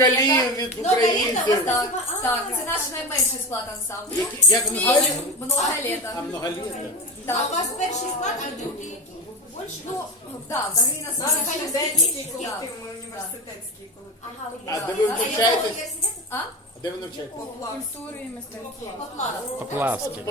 москалів, від українців. Так, це наш найменший склад ансамблю. Як много? Много літа. А много літа. А у вас перший склад, а другий який? Більше? Ну, так, взагалі нас Студентський Так. колектив, ми університетський колектив. Ага, А де ви навчаєтесь? А? А де ви навчаєтесь? Культури і мистецтва. Поплавський.